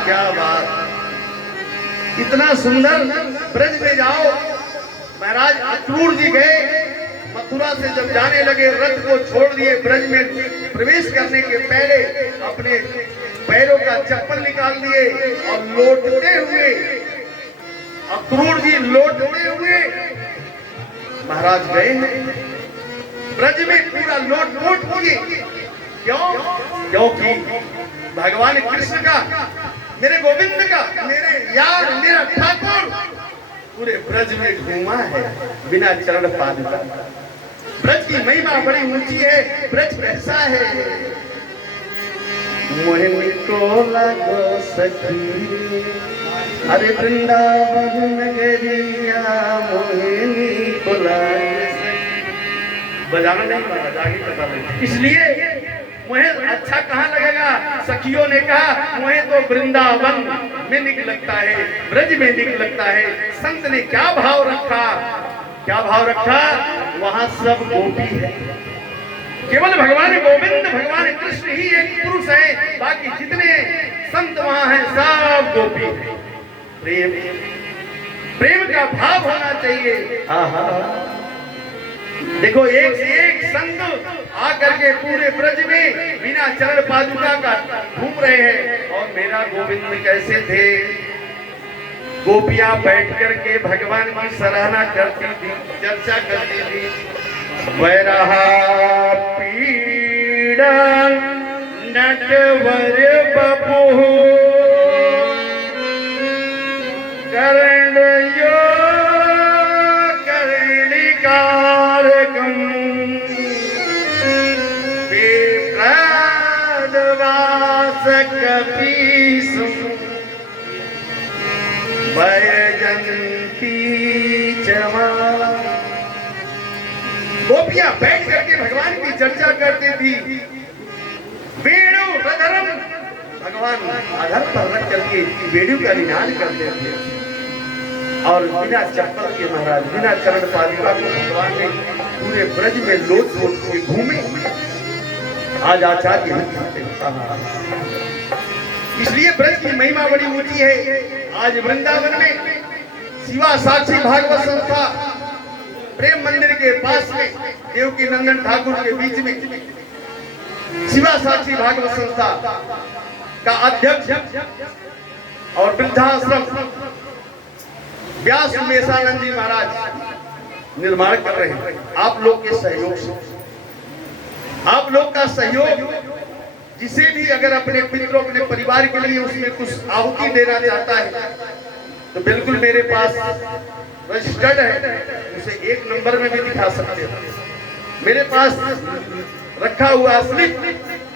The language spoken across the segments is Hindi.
क्या बात, इतना सुंदर। ब्रज में जाओ, महाराज अक्रूर जी गए, मथुरा से जब जाने लगे रथ को छोड़ दिए, ब्रज में प्रवेश करने के पहले अपने पैरों का चप्पल निकाल दिए और लौटते हुए अक्रूर जी लौटते हुए महाराज गए हैं ब्रज में, पूरा लौट किए। क्यों? क्योंकि भगवान कृष्ण का, मेरे गोविंद का, मेरे यार, मेरा ठाकुर पूरे ब्रज में घूमा है बिना चरण पादुका। ब्रज की महिमा बड़ी ऊंची है। ब्रज कैसा है? मोहिनी को लगो सखी, अरे वृंदावन नगरिया मोहिनी को बजाना नहीं बजा के पता नहीं। इसलिए मुझे अच्छा कहाँ लगेगा? सखियों ने कहा मुझे तो वृंदावन में निक लगता है, ब्रज में निक लगता है। संत ने क्या भाव रखा? क्या भाव रखा? वहां सब गोपी है, केवल भगवान गोविंद, भगवान कृष्ण ही एक पुरुष है, बाकी जितने संत वहां हैं सब गोपी है। प्रेम, प्रेम का भाव होना चाहिए। आहा, देखो एक से एक संत आकर के पूरे ब्रज में बिना चरण पादुका का घूम रहे हैं। और मेरा गोविंद कैसे थे? गोपियां बैठ करके भगवान की सराहना करती थी, चर्चा करती थी। वैराहा पीड़ा नटवर बपु करण यो गोपियां बैठ करके भगवान की चर्चा करती थी। वेणु रधरम, भगवान अधर पर रख करके वेणु का निनाद करते थे। और बिना चप्पल के महाराज, बिना चरण पादुका के भगवान ने पूरे ब्रज में लोट के घूमे। आज आचार्य इसलिए ब्रज की महिमा बड़ी ऊंची है। आज वृंदावन में शिवा साक्षी भागवत संस्था प्रेम मंदिर के पास में देवकी नंदन ठाकुर के बीच में शिवा साक्षी भागवत संस्था का अध्यक्ष और वृद्धाश्रम व्यास उमेशानंद जी महाराज निर्माण कर रहे हैं। आप लोग के सहयोग से, आप लोग का सहयोग, जिसे भी अगर अपने मित्रों, अपने परिवार के लिए उसमें कुछ आहुति देना चाहता है तो बिल्कुल मेरे पास रजिस्टर्ड है, उसे 1 नंबर में भी दिखा सकते हो। मेरे पास रखा हुआ स्लिप,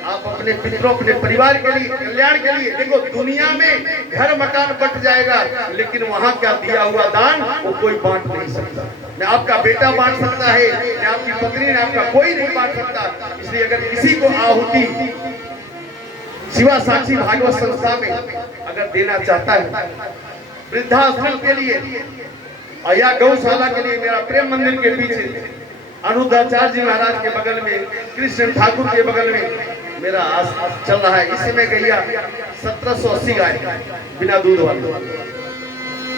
आप अपने मित्रों, अपने परिवार के लिए, कल्याण के लिए। देखो दुनिया में घर मकान बट जाएगा, लेकिन वहां का दिया हुआ दान वो कोई बांट नहीं सकता। न आपका बेटा बांट सकता है, न आपकी पत्नी, न आपका कोई नहीं बांट सकता। इसलिए अगर किसी को आहुति शिवा साक्षी भागवत संस्था में अगर देना चाहता है, वृद्धाश्रम के लिए या गौशाला के लिए, मेरा प्रेम मंदिर के पीछे अनुदाचार्य जी महाराज के बगल में, कृष्ण ठाकुर के बगल में मेरा चल रहा है। इस समय गैया 1780 गाय बिना दूध वाली।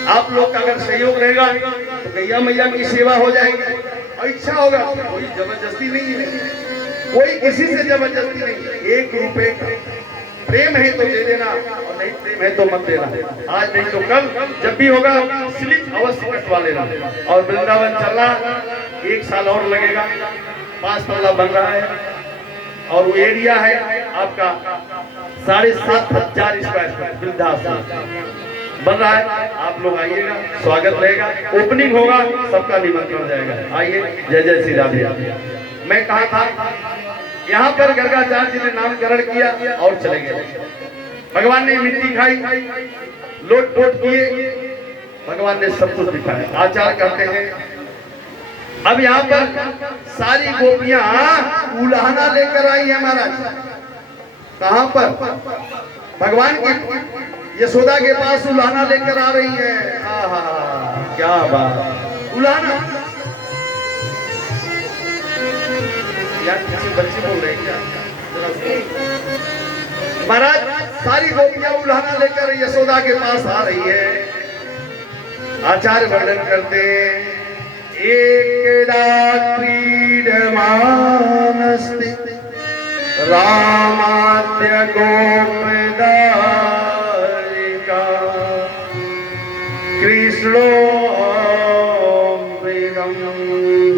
आप लोग का अगर सहयोग रहेगा तो गैया मैया की सेवा हो जाएगी। और इच्छा होगा, कोई जबरदस्ती नहीं है, कोई किसी से जबरदस्ती नहीं। 1 रुपए का प्रेम है तो दे देना, और नहीं प्रेम है तो मत देना। आज नहीं तो कल जब भी होगा स्लिप अवश्य कटवा लेना। और वृंदावन चलना 1 साल और लगेगा। 5 तल्ला बन रहा है और वो एरिया है आपका 7,500 स्क्वायर फीट वृद्धाश्रम बन रहा है। आप लोग आइएगा, स्वागत रहेगा। ओपनिंग होगा, सबका निमंत्रण जाएगा। आइए, जय जय श्री राधे। मैं कहा था यहाँ पर गर्गाचार्य जी ने नामकरण किया और चले गए। भगवान ने मिट्टी खाई, लोट पोट किए, भगवान ने सब कुछ दिखाया। आचार्य कहते हैं अब यहाँ पर सारी गोपियां उलाहना लेकर आई है महाराज। कहाँ पर? भगवान की यशोदा के पास उलाहना लेकर आ रही है। आहा, क्या बात! उलाहना यार, किसी बच्चे बोल रहे हैं क्या? महाराज सारी गोपियां उल्हाना लेकर यशोदा के पास आ रही है। आचार्य वर्णन करते हैं, एकदा क्रीडमानस्ति रामाद्य गोपदारिका कृष्णो मृगं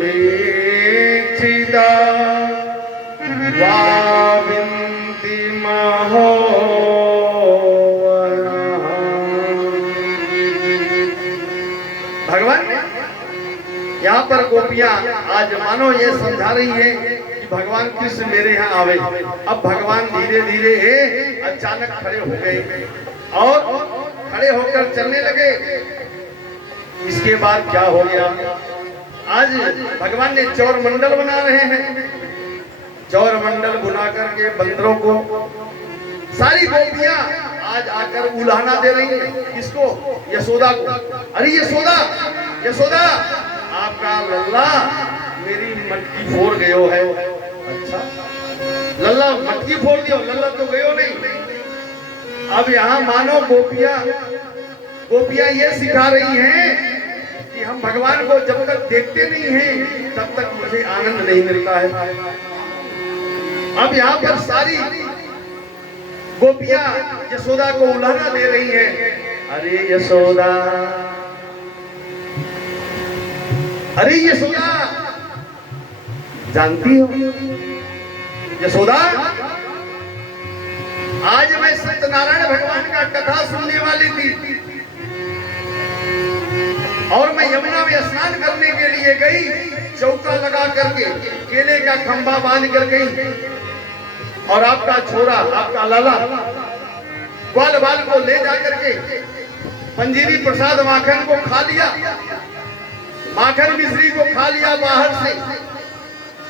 वीक्षिता वाविन्ति महोवनः। भगवान यहाँ पर गोपियां आज मानो ये समझा रही है कि भगवान कृष्ण मेरे यहाँ आवे। अब भगवान धीरे धीरे अचानक खड़े हो गए और खड़े होकर चलने लगे। इसके बाद क्या हो गया, आज भगवान ने चौर मंडल बना रहे हैं। चौर मंडल बुला करके बंदरों को सारी गोपियां आज आकर उल्हाना दे रही हैं। किसको? यशोदा को। अरे यशोदा, यशोदा आपका लल्ला मेरी मटकी फोड़ गयो है। अच्छा, लल्ला मटकी फोड़ दियो, लल्ला तो गयो नहीं। अब यहाँ मानो गोपियां ये सिखा रही हैं कि हम भगवान को जब तक देखते नहीं हैं तब तक मुझे आनंद नहीं मिलता है। अब यहाँ पर सारी गोपियां यशोदा को उल्हाना दे रही हैं। अरे यशोदा, अरे यशोदा, जानती हो यशोदा, आज मैं सत्यनारायण भगवान का कथा सुनने वाली थी और मैं यमुना में स्नान करने के लिए गई। चौका लगा करके केले का खंभा बांध कर गई और आपका छोरा, आपका लाला ग्वाल बाल को ले जा करके पंजीरी प्रसाद माखन को खा लिया, माखन मिश्री को खा लिया।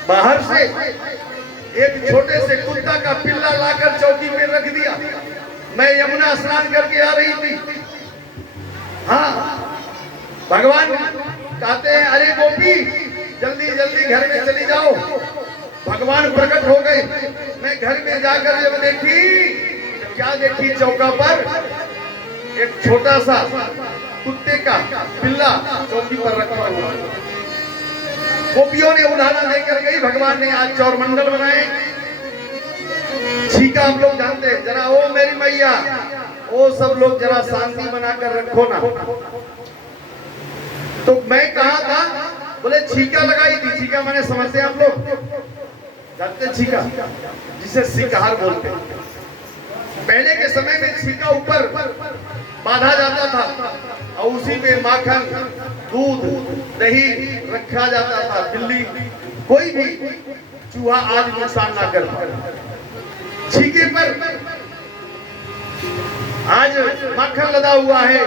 बाहर से एक छोटे से कुत्ता का पिल्ला लाकर चौकी पे रख दिया। मैं यमुना स्नान करके आ रही थी। हाँ, भगवान कहते हैं, अरे गोपी जल्दी जल्दी घर में चली जाओ, भगवान प्रकट हो गए। मैं घर में जाकर जब देखी, क्या देखी, चौका पर एक छोटा सा कुत्ते का पिल्ला चौकी पर रखा हुआ। गोपियों ने उल्हाना लेकर गई। भगवान ने आज चौर मंडल बनाए। छीका हम लोग जानते हैं। जरा ओ मेरी मैया, ओ सब लोग जरा शांति बनाकर रखो ना। तो मैं कहा था, बोले छीका लगाई थी। छीका मैंने समझते हैं आप लोग जानते, छीका जिसे सिकहार बोलते हैं। पहले के समय में छीका ऊपर बांधा जाता था और उसी पे माखन, दूध, दही रखा जाता था। बिल्ली, कोई भी चूहा आज नुकसान ना कर पाए। छीके पर आज माखन लदा हुआ है,